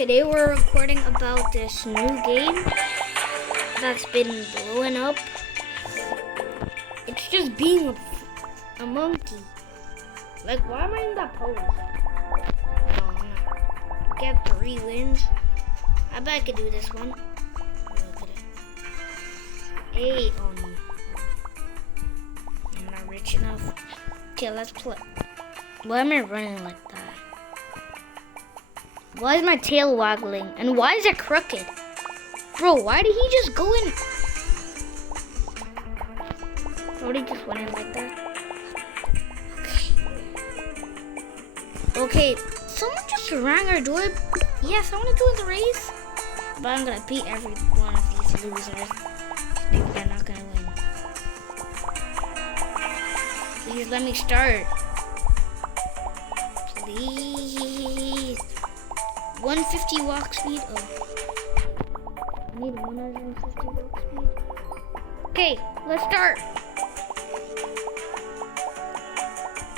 Today we're recording about this new game that's been blowing up. It's just being a monkey. Like, why am I in that pose? No, I'm not. Get 3 wins. I bet I could do this one. Look at it. 8. Oh no. I'm not rich enough. Okay, let's play. Why am I running like that? Why is my tail waggling? And why is it crooked? Bro, why did he just go in? Why did he just went in like that? Okay, someone just rang our door. Yes, I want to join the race. But I'm going to beat every one of these losers. People are not going to win. Please let me start. Please. 150 walk speed. Oh. I need 150 walk speed. Okay, let's start.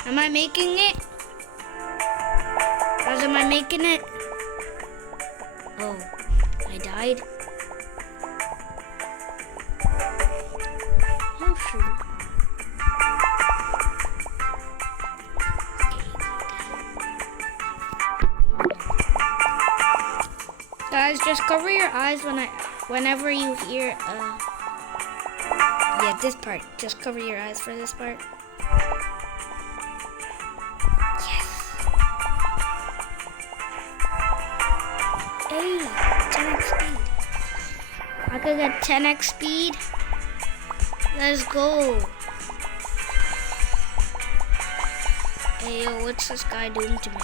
Am I making it? Guys, am I making it? Oh, I died. Oh, shoot. Guys, just cover your eyes whenever you hear, yeah, this part. Just cover your eyes for this part. Yes. Hey, 10x speed. I could get 10x speed. Let's go. Hey, yo, what's this guy doing to me?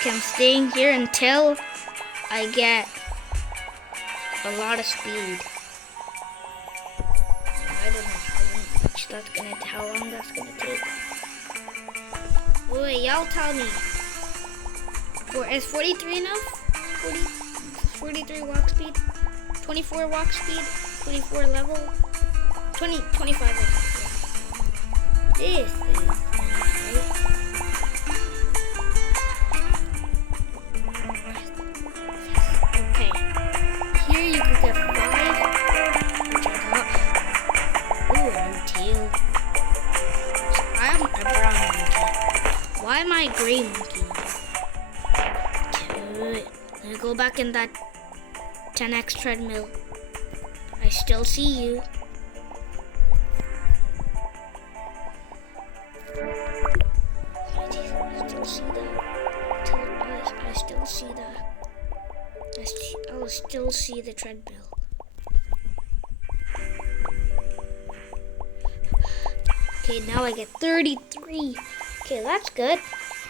Okay, I'm staying here until I get a lot of speed. I don't know how long that's gonna take. Wait, y'all tell me. Is 43 enough? 43 walk speed? 24 walk speed? 24 level? 25 level. This is right? Why am I a gray monkey? Good. Let me go back in that 10x treadmill. I still see you. I still see that. I still see that. I will still see the treadmill. Okay, now I get 33. Okay, that's good.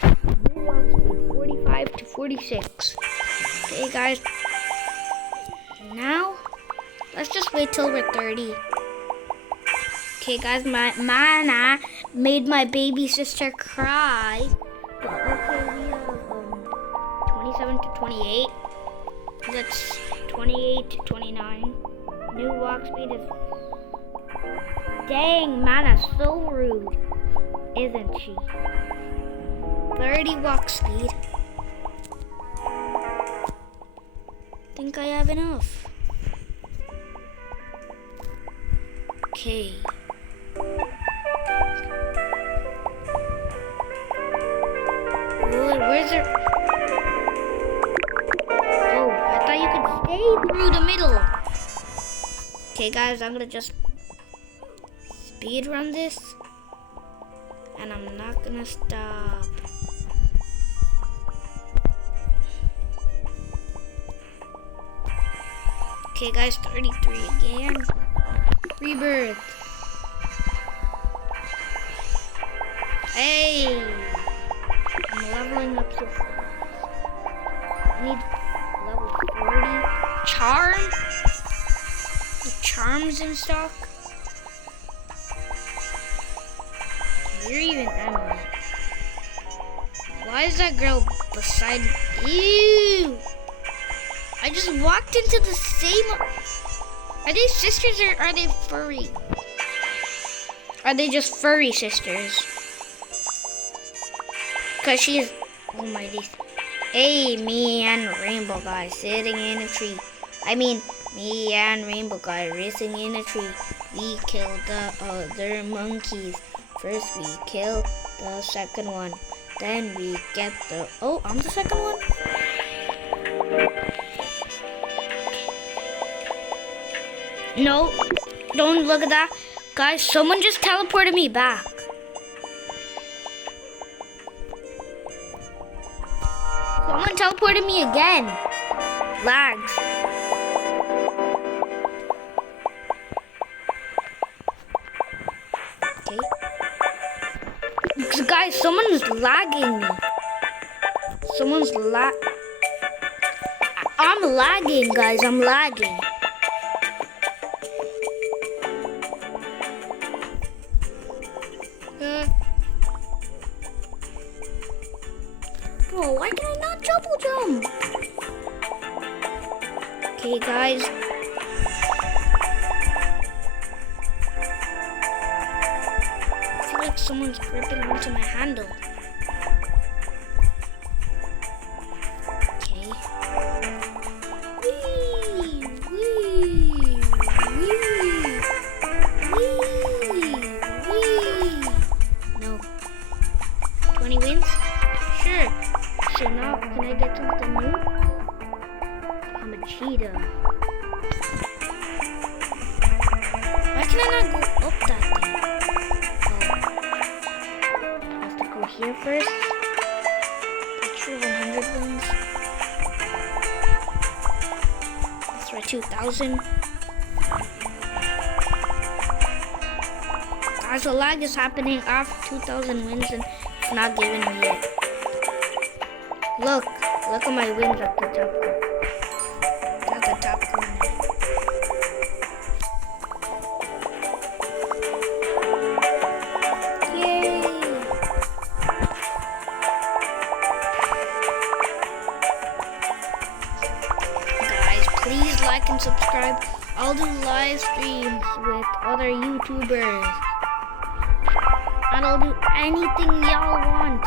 45 to 46. Okay, guys. Now, let's just wait till we're 30. Okay, guys, my mana made my baby sister cry. But okay, we have 27 to 28. That's 28 to 29. New walk speed is... Dang, Mana's so rude, isn't she? 30 walk speed. Think I have enough. Okay. Where's it? Oh, I thought you could stay through the middle. Okay, guys, I'm gonna just speed run this, and I'm not gonna stop. Okay, guys, 33 again. Rebirth. Hey, I'm leveling up so fast. I need level 40. Charm. The charms in stock. You're even Emily. Why is that girl beside me? Ew! I just walked into the same... Are they sisters or are they furry? Are they just furry sisters? because she's, oh my days. Hey, me and Rainbow Guy sitting in a tree. I mean, me and Rainbow Guy racing in a tree. We killed the other monkeys. First we kill the second one. Then we get the, oh, I'm the second one? No, don't look at that. Guys, someone just teleported me back. Someone teleported me again. Lags. Okay. So guys, someone's lagging me. Someone's I'm lagging, guys. I'm lagging. Bro, why can I not double jump? Okay, guys. I feel like someone's gripping onto my handle. Okay. Wee, wee, wee, wee, wee. No. 20 wins? Sure. So now, can I get something new? I'm a cheetah. Why can I not go up that thing? Oh. I have to go here first. Extra 100 wins. Let's try 2,000. Guys, a lag is happening after 2,000 wins and it's not giving me it. Look at my wins at the top corner. At the top corner. Yay! Guys, please like and subscribe. I'll do live streams with other YouTubers. And I'll do anything y'all want.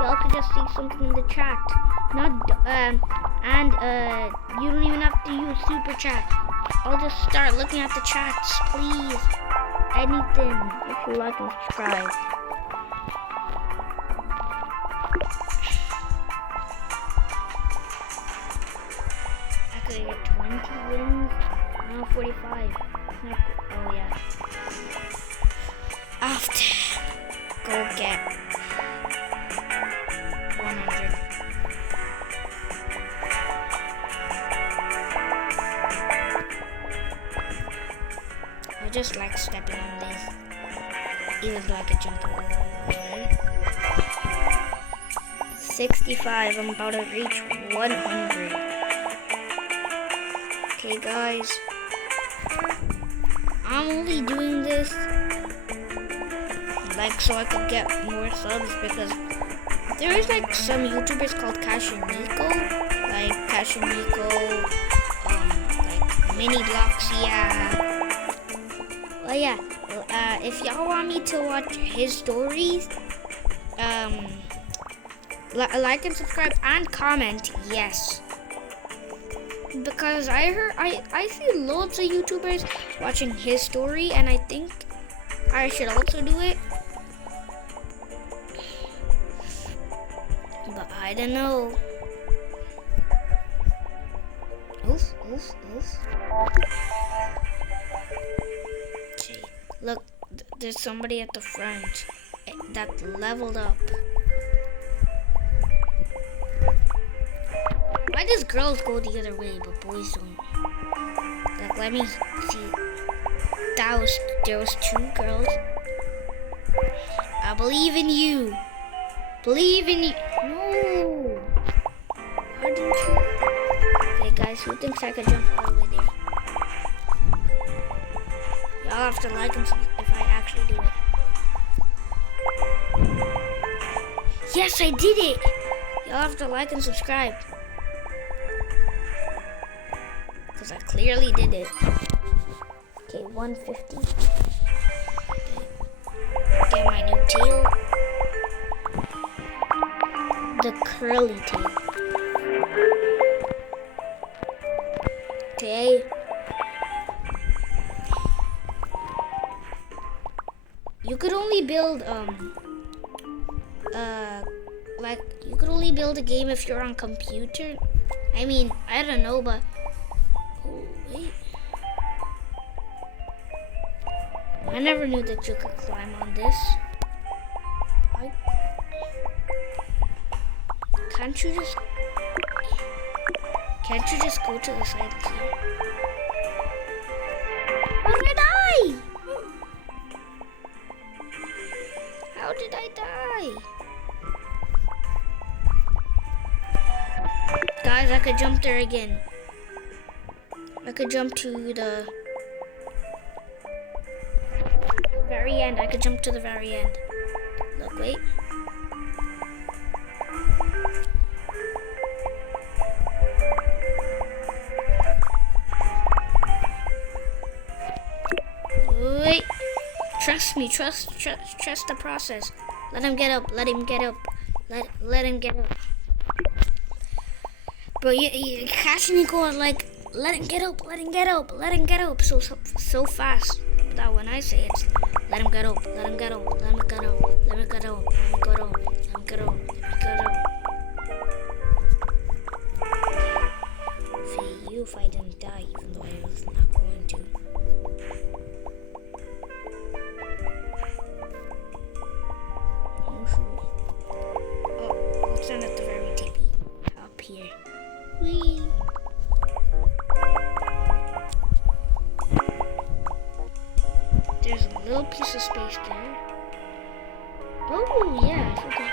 Y'all could just see something in the chat. You don't even have to use super chat. I'll just start looking at the chats, please. Anything, if you like and subscribe. I could get 20 wins. Now 45. Oh yeah. After, go get 100. I just like stepping on this. Even though I could jump over. 65. I'm about to reach 100. Okay, guys. I'm only doing this like so I could get more subs because there is like some YouTubers called Cash and Nico, like Cash and Nico, like Mini Blocks, yeah. Well, yeah. If y'all want me to watch his stories, like and subscribe and comment yes. Because I see loads of YouTubers watching his story, and I think I should also do it. But I don't know. Oof, oof, oof. Okay, look, there's somebody at the front that leveled up. Why does girls go the other way but boys don't? Like, let me see. There was 2 girls. I believe in you. Believe in you. No. Why didn't you? Okay, guys, who thinks I could jump all the way there? Y'all have to like and subscribe if I actually do it. Yes, I did it. Y'all have to like and subscribe. Because I clearly did it. Okay, 150. Okay. Get my new tail. the curly tail. Okay. You could only build like you could only build a game if you're on computer. I mean, I don't know, but oh wait. I never knew that you could climb on this. Can't you just go to the side here? How did I die? How did I die? Guys, I could jump there again. I could jump to the very end. I could jump to the very end. Look, wait. Wait. Trust me. Trust the process. Let him get up. Let him get up. Let him get up. Bro, you catching me going like, let him get up. Let him get up. Let him get up so fast. That when I say it, let him get up. Let him get up. Let him get up. Let him get up. Let him get up. Let him get up. Let him get up. See you if I didn't die, even though I was not going to. Oh, let's stand at the very tippy up here. Whee! There's a little piece of space there. Oh yeah, I forgot.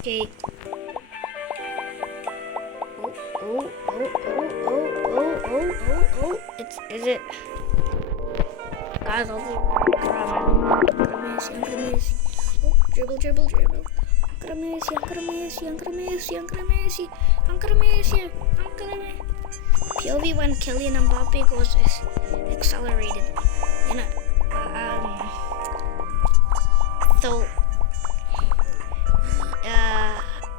Okay. Oh. Is it? Guys, I'll be grabbing. I'm gonna miss. Oh, dribble. I'm gonna miss you. POV when Kylian Mbappe goes accelerated. You know, so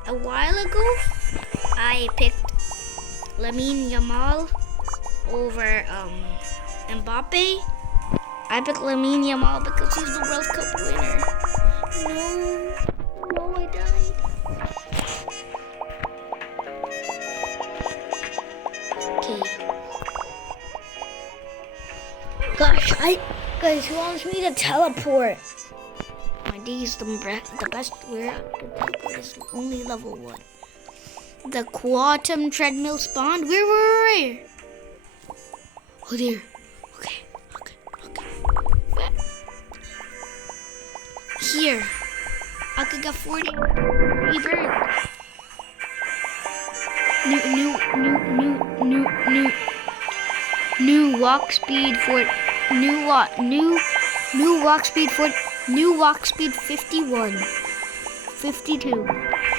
a while ago, I picked Lamine Yamal over Mbappe. I picked Lamine Yamal because he's the World Cup winner. No, I died. Okay. Gosh, guys, who wants me to teleport? My D is the best where it's only level 1. The quantum treadmill spawned. Where? Oh, there. Okay. Here. I could get 40 rebirth. New walk speed for new walk speed 51, 52,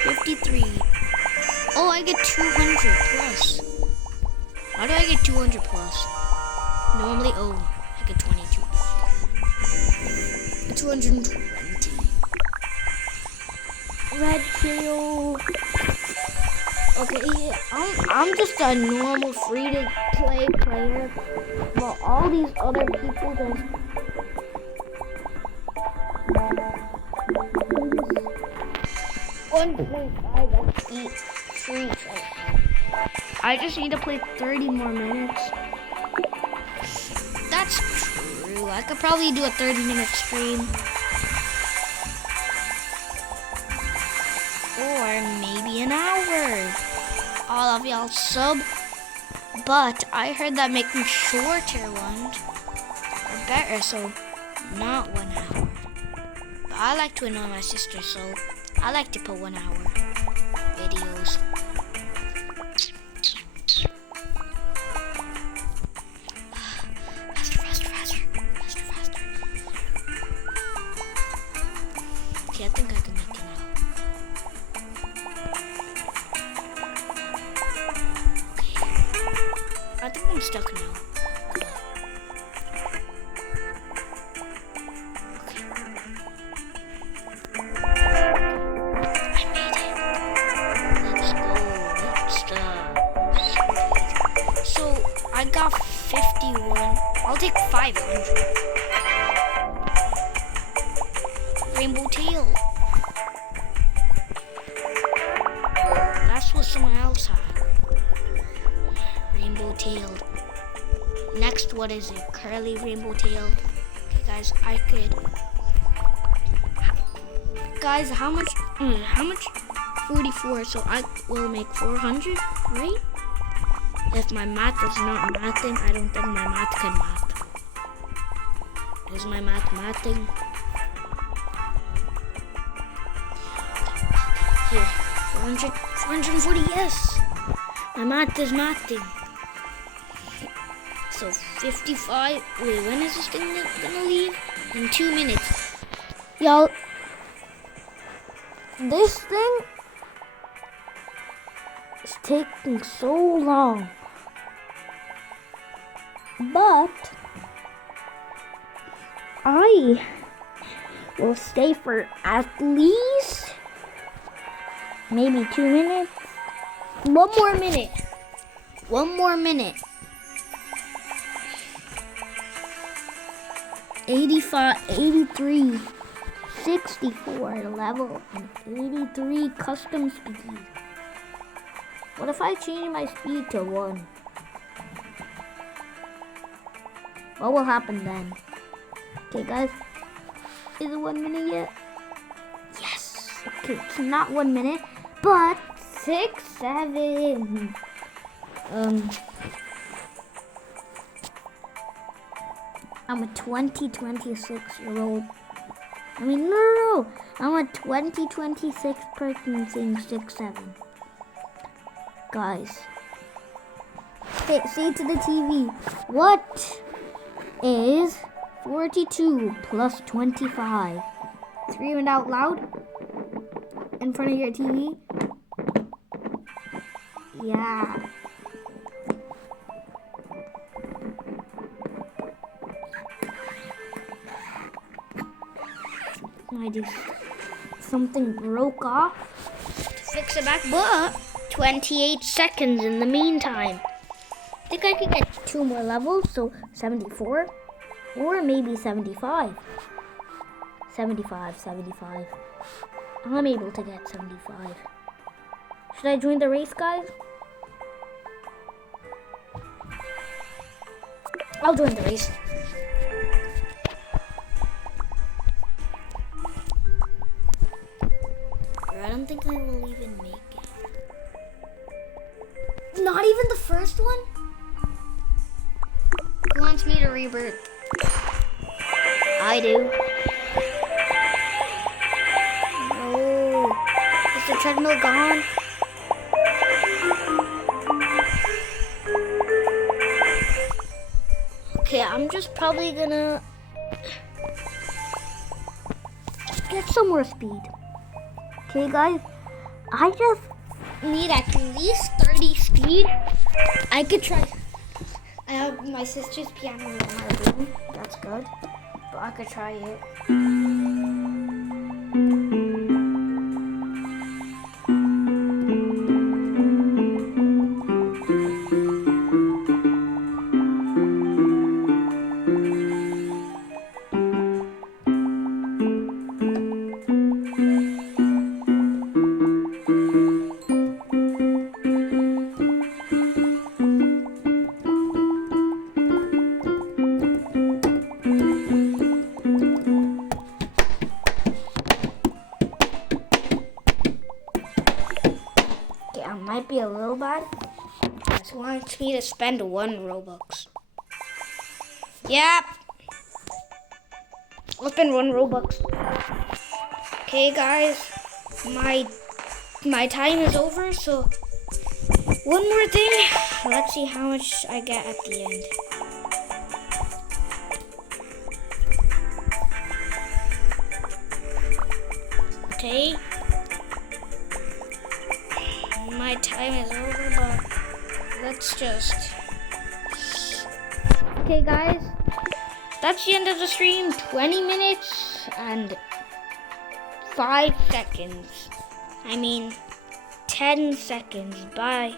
53. Oh, I get 200 plus. Why do I get 200 plus? Normally, I get 22. 220. Red Trio. Okay, I'm just a normal free-to-play player, while all these other people just 1.5 XP free. I just need to play 30 more minutes. That's true. I could probably do a 30-minute stream. Or maybe an hour. All of y'all sub. But I heard that making shorter ones are better, so not 1 hour. But I like to annoy my sister, so I like to put 1 hour videos. Faster. Okay, I think I can make it now. Okay. I think I'm stuck now. take 500. Rainbow tail. That's what someone else had. Rainbow tail. Next, what is it? Curly rainbow tail. Okay, guys, I could. Guys, how much? 44. So I will make 400, right? If my math is not mathing, I don't think my math can math. Is my math mathing? Here, 440, yes. My math is mathing. So 55, wait, when is this thing gonna leave? In 2 minutes. Y'all, this thing is taking so long. But I will stay for at least maybe 2 minutes. One more minute. 85, 83, 64 level, and 83 custom speed. What if I change my speed to 1? What will happen then? Okay, guys. Is it 1 minute yet? Yes. Okay, it's not 1 minute, but 6, 7. I'm a 26-year-old. I mean, no. I'm a 26 person saying 6, 7. Guys. Say to the TV, what is 42 plus 25? Scream it out loud in front of your TV. Yeah. I just something broke off to fix it back, but 28 seconds in the meantime. I think I could get 2 more levels, so 74 or maybe 75. 75. I'm able to get 75. Should I join the race, guys? I'll join the race. I don't think I will even make it. Not even the first one? Who wants me to rebirth? I do. No. Is the treadmill gone? Okay, I'm just probably gonna get some more speed. Okay, guys, I just need at least 30 speed. I could try. I have my sister's piano in my room. That's good. But I could try it. Might be a little bad. This wants me to spend 1 Robux. Yep. I'll spend 1 Robux. Okay, guys. My time is over, so one more thing. Let's see how much I get at the end. Okay. My time is over, but let's just... Okay, guys. That's the end of the stream. 20 minutes and 5 seconds. I mean, 10 seconds. Bye.